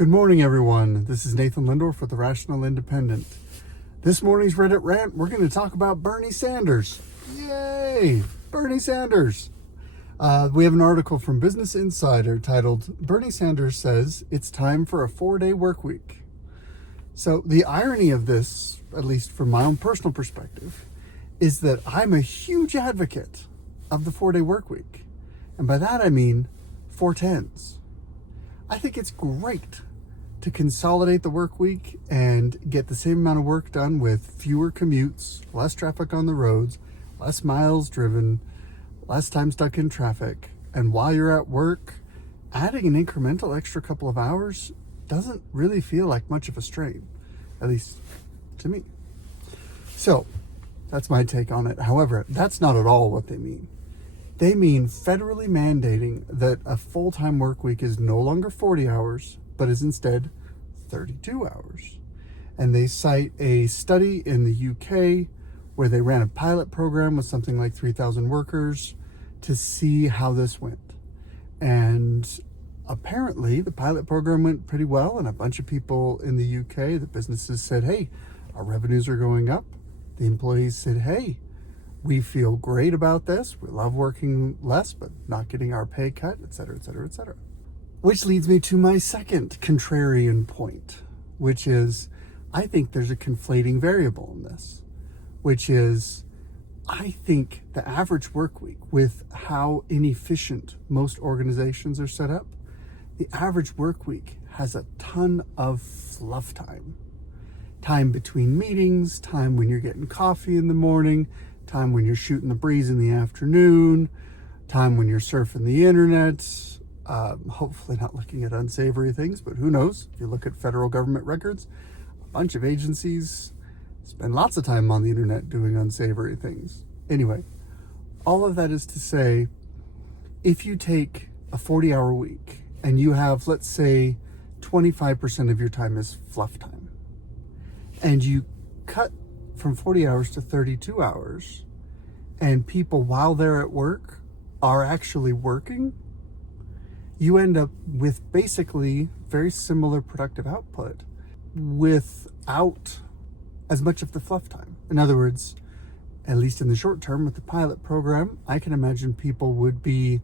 Good morning, everyone. This is Nathan Lindorf with the Rational Independent. This morning's Reddit rant, we're going to talk about Bernie Sanders. Yay! Bernie Sanders. We have an article from Business Insider titled, Bernie Sanders Says It's Time for a 4-Day Workweek. So the irony of this, at least from my own personal perspective, is that I'm a huge advocate of the 4-day workweek. And by that I mean 410s. I think it's great to consolidate the work week and get the same amount of work done with fewer commutes, less traffic on the roads, less miles driven, less time stuck in traffic. And while you're at work, adding an incremental extra couple of hours doesn't really feel like much of a strain, at least to me. So that's my take on it. However, that's not at all what they mean. They mean federally mandating that a full-time work week is no longer 40 hours, but is instead 32 hours. And they cite a study in the UK where they ran a pilot program with something like 3,000 workers to see how this went. And apparently the pilot program went pretty well, and a bunch of people in the UK, the businesses said, hey, our revenues are going up. The employees said, hey, we feel great about this. We love working less, but not getting our pay cut, et cetera, et cetera, et cetera. Which leads me to my second contrarian point, which is I think there's a conflating variable in this, which is I think the average work week, with how inefficient most organizations are set up, the average work week has a ton of fluff time. Time between meetings, time when you're getting coffee in the morning, time when you're shooting the breeze in the afternoon, time when you're surfing the internet, hopefully not looking at unsavory things, but who knows? If you look at federal government records, a bunch of agencies spend lots of time on the internet doing unsavory things. Anyway, all of that is to say, if you take a 40-hour week and you have, let's say, 25% of your time is fluff time, and you cut from 40 hours to 32 hours, and people, while they're at work, are actually working, you end up with basically very similar productive output without as much of the fluff time. In other words, at least in the short term with the pilot program, I can imagine people would be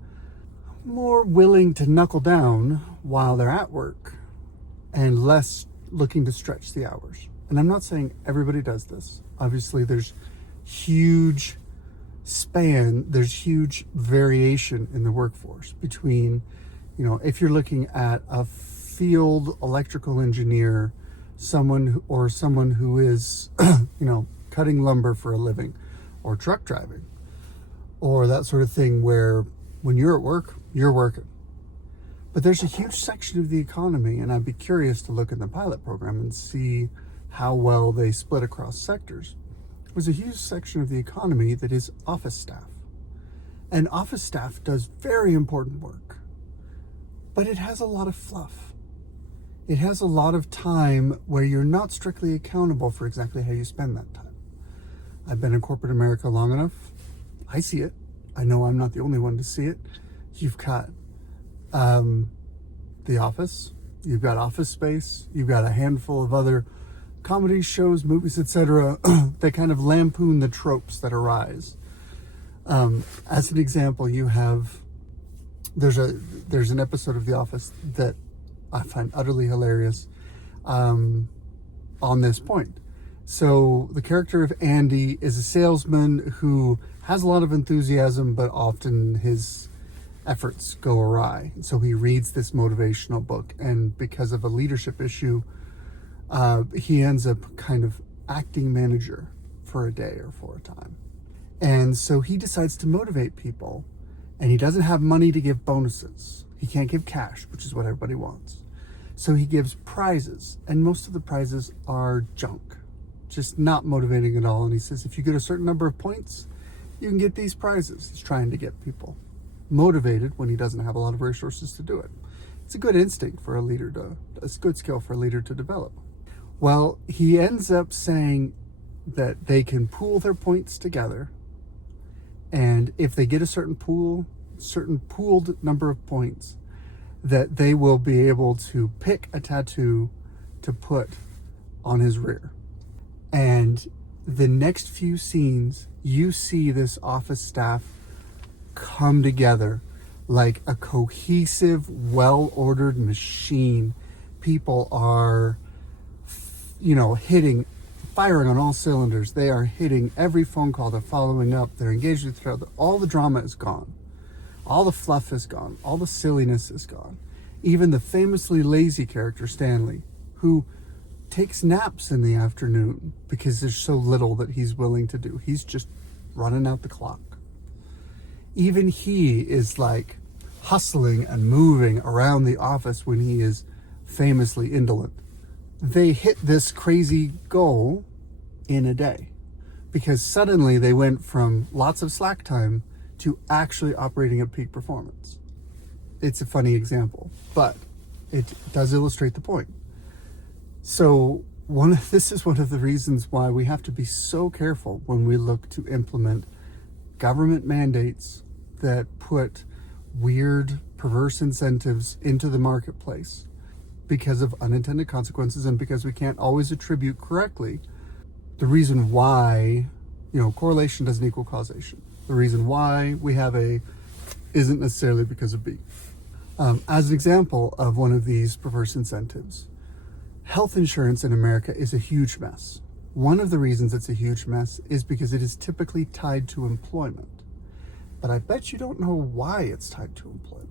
more willing to knuckle down while they're at work and less looking to stretch the hours. And I'm not saying everybody does this. Obviously, there's huge variation in the workforce between, if you're looking at a field electrical engineer, someone who is, cutting lumber for a living, or truck driving, or that sort of thing, where when you're at work, you're working. But there's a huge section of the economy, and I'd be curious to look in the pilot program and see how well they split across sectors. There's a huge section of the economy that is office staff. And office staff does very important work, but it has a lot of fluff. It has a lot of time where you're not strictly accountable for exactly how you spend that time. I've been in corporate America long enough. I see it. I know I'm not the only one to see it. You've got the office, you've got Office Space, you've got a handful of other comedy shows, movies, etc. They kind of lampoon the tropes that arise. As an example, there's an episode of The Office that I find utterly hilarious on this point. So the character of Andy is a salesman who has a lot of enthusiasm, but often his efforts go awry. So he reads this motivational book, and because of a leadership issue, he ends up kind of acting manager for a day or for a time. And so he decides to motivate people, and he doesn't have money to give bonuses. He can't give cash, which is what everybody wants. So he gives prizes, and most of the prizes are junk, just not motivating at all. And he says, if you get a certain number of points, you can get these prizes. He's trying to get people motivated when he doesn't have a lot of resources to do it. It's a good instinct for a leader it's a good skill for a leader to develop. Well, he ends up saying that they can pool their points together, and if they get a certain pooled number of points, that they will be able to pick a tattoo to put on his rear. And the next few scenes, you see this office staff come together like a cohesive, well-ordered machine. People are, firing on all cylinders. They are hitting every phone call. They're following up. They're engaged with each other. All the drama is gone. All the fluff is gone. All the silliness is gone. Even the famously lazy character, Stanley, who takes naps in the afternoon because there's so little that he's willing to do. He's just running out the clock. Even he is like hustling and moving around the office when he is famously indolent. They hit this crazy goal in a day because suddenly they went from lots of slack time to actually operating at peak performance. It's a funny example, but it does illustrate the point. So this is one of the reasons why we have to be so careful when we look to implement government mandates that put weird, perverse incentives into the marketplace because of unintended consequences and because we can't always attribute correctly the reason why, correlation doesn't equal causation. The reason why we have A isn't necessarily because of B. As an example of one of these perverse incentives, health insurance in America is a huge mess. One of the reasons it's a huge mess is because it is typically tied to employment. But I bet you don't know why it's tied to employment.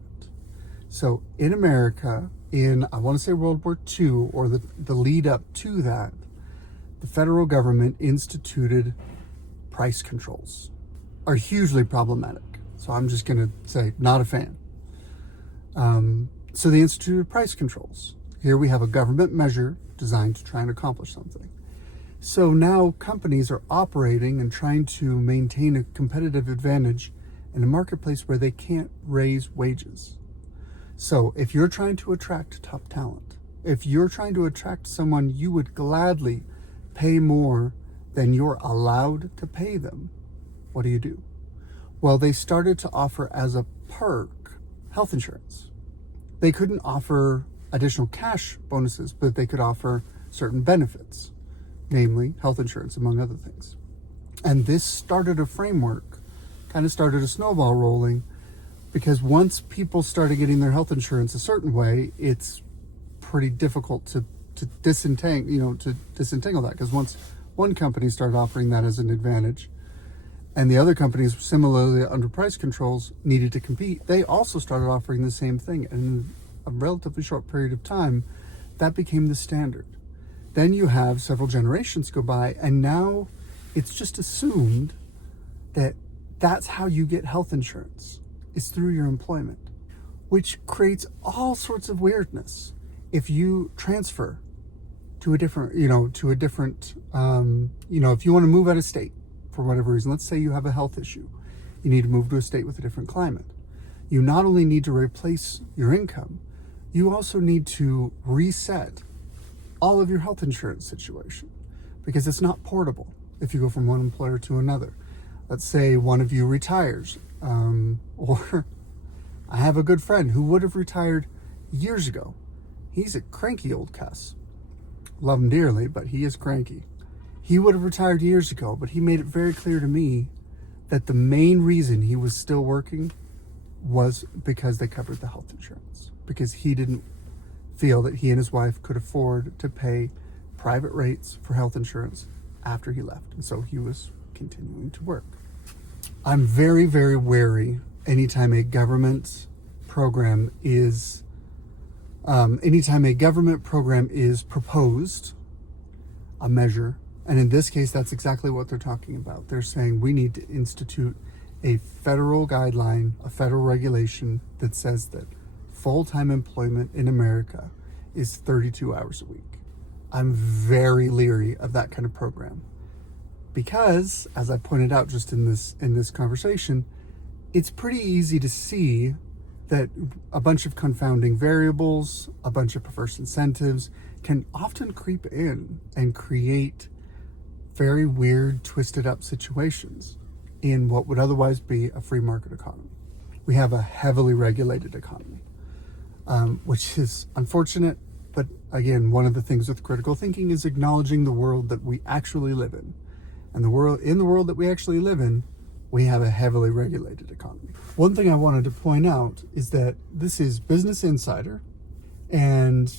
So in America, I want to say World War II, or the lead up to that, the federal government instituted price controls. Are hugely problematic. So I'm just going to say, not a fan. So they instituted price controls. Here we have a government measure designed to try and accomplish something. So now companies are operating and trying to maintain a competitive advantage in a marketplace where they can't raise wages. So if you're trying to attract top talent, if you're trying to attract someone you would gladly pay more than you're allowed to pay them, what do? Well, they started to offer as a perk health insurance. They couldn't offer additional cash bonuses, but they could offer certain benefits, namely health insurance, among other things. And this started a framework, kind of started a snowball rolling, because once people started getting their health insurance a certain way, it's pretty difficult to disentangle that, because once one company started offering that as an advantage, and the other companies similarly under price controls needed to compete, they also started offering the same thing. And in a relatively short period of time, that became the standard. Then you have several generations go by, and now it's just assumed that that's how you get health insurance. It's through your employment, which creates all sorts of weirdness. If you transfer to a different, if you want to move out of state for whatever reason, let's say you have a health issue, you need to move to a state with a different climate. You not only need to replace your income, you also need to reset all of your health insurance situation because it's not portable if you go from one employer to another. Let's say one of you retires, or I have a good friend who would have retired years ago. He's a cranky old cuss. Love him dearly, but he is cranky. He would have retired years ago, but he made it very clear to me that the main reason he was still working was because they covered the health insurance, because he didn't feel that he and his wife could afford to pay private rates for health insurance after he left. And so he was continuing to work. I'm very, very wary anytime a government program is proposed, a measure, and in this case, that's exactly what they're talking about. They're saying we need to institute a federal guideline, a federal regulation that says that full-time employment in America is 32 hours a week. I'm very leery of that kind of program because, as I pointed out just in this conversation, it's pretty easy to see that a bunch of confounding variables, a bunch of perverse incentives can often creep in and create very weird, twisted up situations in what would otherwise be a free market economy. We have a heavily regulated economy. which is unfortunate. But again, one of the things with critical thinking is acknowledging the world that we actually live in. And the world that we actually live in, we have a heavily regulated economy. One thing I wanted to point out is that this is Business Insider. And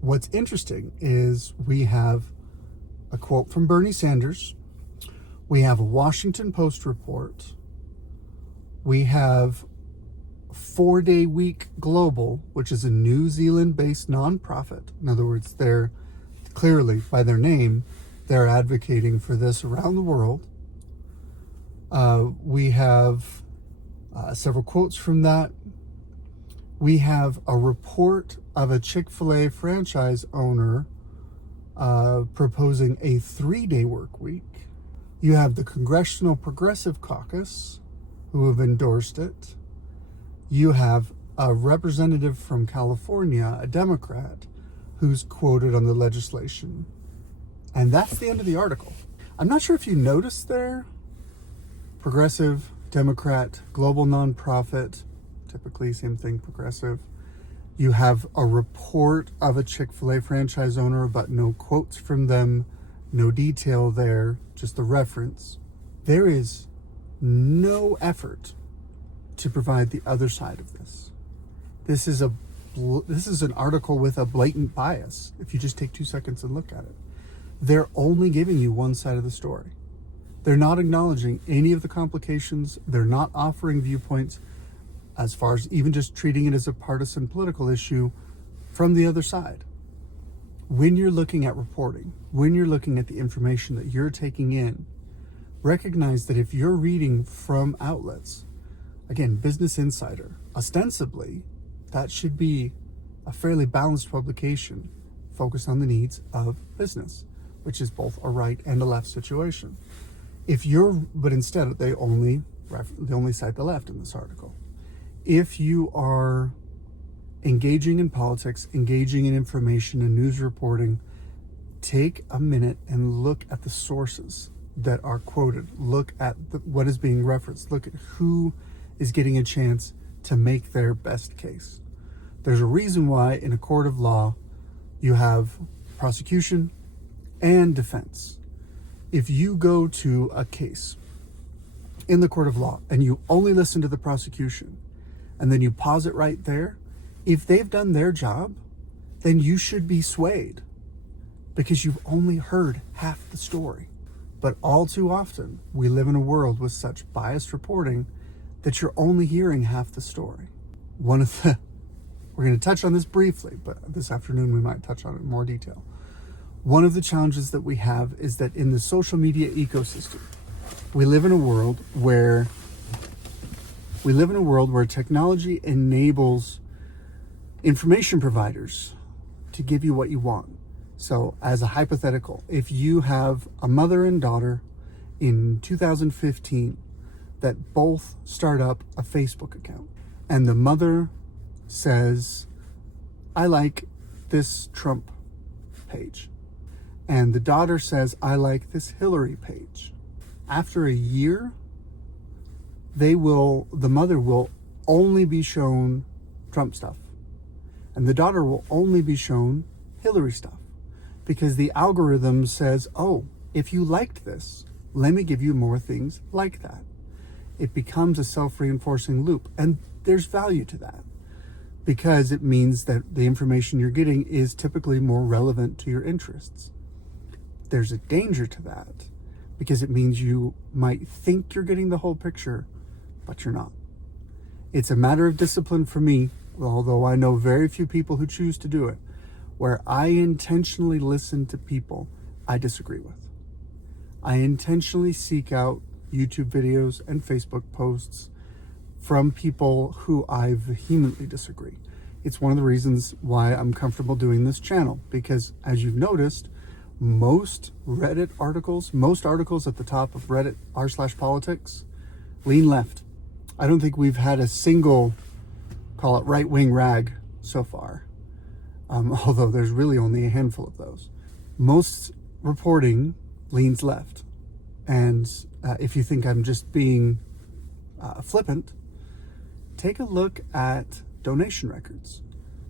what's interesting is we have a quote from Bernie Sanders. We have a Washington Post report. We have 4-Day Week Global, which is a New Zealand-based nonprofit. In other words, they're clearly, by their name, they're advocating for this around the world. We have several quotes from that. We have a report of a Chick-fil-A franchise owner proposing a 3-day work week. You have the Congressional Progressive Caucus, who have endorsed it. You have a representative from California, a Democrat, who's quoted on the legislation. And that's the end of the article. I'm not sure if you noticed there, progressive, Democrat, global nonprofit, typically same thing, progressive. You have a report of a Chick-fil-A franchise owner, but no quotes from them, no detail there, just the reference. There is no effort to provide the other side of this. This is an article with a blatant bias, if you just take 2 seconds and look at it. They're only giving you one side of the story. They're not acknowledging any of the complications. They're not offering viewpoints as far as even just treating it as a partisan political issue from the other side. When you're looking at reporting, when you're looking at the information that you're taking in, recognize that if you're reading from outlets, again, Business Insider, ostensibly, that should be a fairly balanced publication focused on the needs of business, which is both a right and a left situation. But instead, they only cite the left in this article. If you are engaging in politics, engaging in information and news reporting, take a minute and look at the sources that are quoted. Look at what is being referenced. Look at who is getting a chance to make their best case. There's a reason why in a court of law you have prosecution and defense. If you go to a case in the court of law and you only listen to the prosecution and then you pause it right there, if they've done their job, then you should be swayed because you've only heard half the story. But all too often, we live in a world with such biased reporting that you're only hearing half the story. We're going to touch on this briefly, but this afternoon we might touch on it in more detail. One of the challenges that we have is that in the social media ecosystem, we live in a world where technology enables information providers to give you what you want. So as a hypothetical, if you have a mother and daughter in 2015 that both start up a Facebook account, and the mother says, I like this Trump page, and the daughter says, I like this Hillary page. After a year, the mother will only be shown Trump stuff, and the daughter will only be shown Hillary stuff, because the algorithm says, oh, if you liked this, let me give you more things like that. It becomes a self-reinforcing loop, and there's value to that because it means that the information you're getting is typically more relevant to your interests. There's a danger to that because it means you might think you're getting the whole picture, but you're not. It's a matter of discipline for me, although I know very few people who choose to do it, where I intentionally listen to people I disagree with. I intentionally seek out YouTube videos and Facebook posts from people who I vehemently disagree. It's one of the reasons why I'm comfortable doing this channel, because as you've noticed, most articles at the top of Reddit r/politics lean left. I don't think we've had a single, call it right-wing rag so far, although there's really only a handful of those. Most reporting leans left. And if you think I'm just being flippant, take a look at donation records.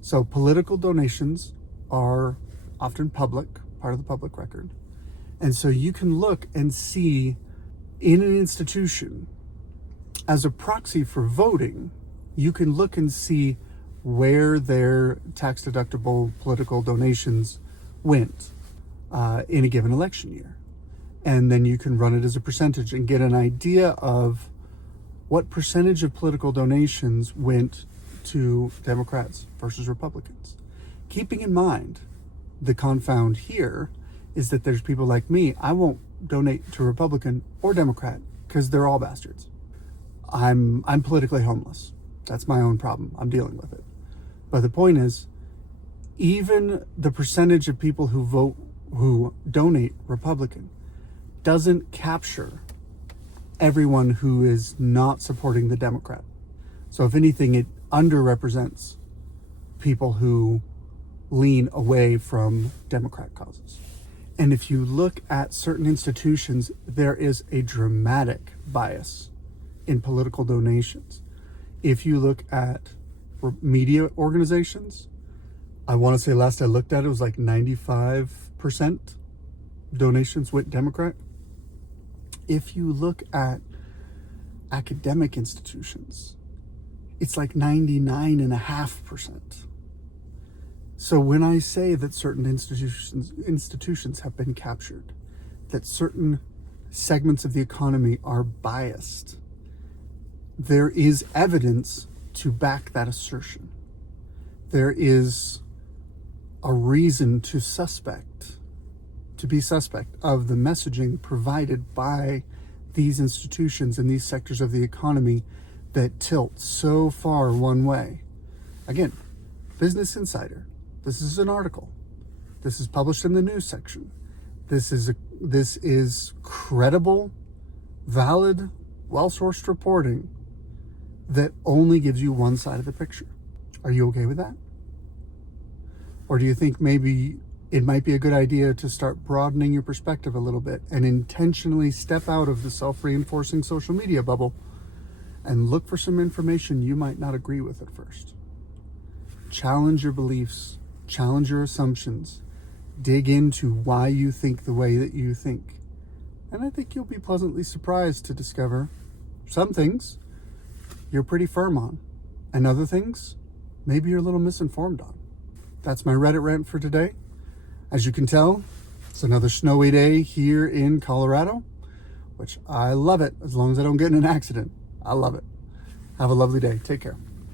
So political donations are often public, part of the public record. And so you can look and see in an institution, as a proxy for voting, you can look and see where their tax-deductible political donations went in a given election year. And then you can run it as a percentage and get an idea of what percentage of political donations went to Democrats versus Republicans. Keeping in mind, the confound here is that there's people like me. I won't donate to Republican or Democrat because they're all bastards. I'm politically homeless. That's my own problem. I'm dealing with it. But the point is, even the percentage of people who donate Republican doesn't capture everyone who is not supporting the Democrat. So if anything, it underrepresents people who lean away from Democrat causes. And if you look at certain institutions, there is a dramatic bias in political donations. If you look at media organizations, I want to say last I looked at it was like 95% donations went Democrat. If you look at academic institutions, it's like 99.5%. So when I say that certain institutions have been captured, that certain segments of the economy are biased, there is evidence to back that assertion. There is a reason to be suspect of the messaging provided by these institutions and these sectors of the economy that tilt so far one way. Again, Business Insider. This is an article. This is published in the news section. This is credible, valid, well-sourced reporting that only gives you one side of the picture. Are you okay with that? Or do you think maybe it might be a good idea to start broadening your perspective a little bit and intentionally step out of the self-reinforcing social media bubble and look for some information you might not agree with at first? Challenge your beliefs, challenge your assumptions, dig into why you think the way that you think. And I think you'll be pleasantly surprised to discover some things you're pretty firm on, and other things maybe you're a little misinformed on. That's my Reddit rant for today. As you can tell, it's another snowy day here in Colorado, which I love it as long as I don't get in an accident. I love it. Have a lovely day. Take care.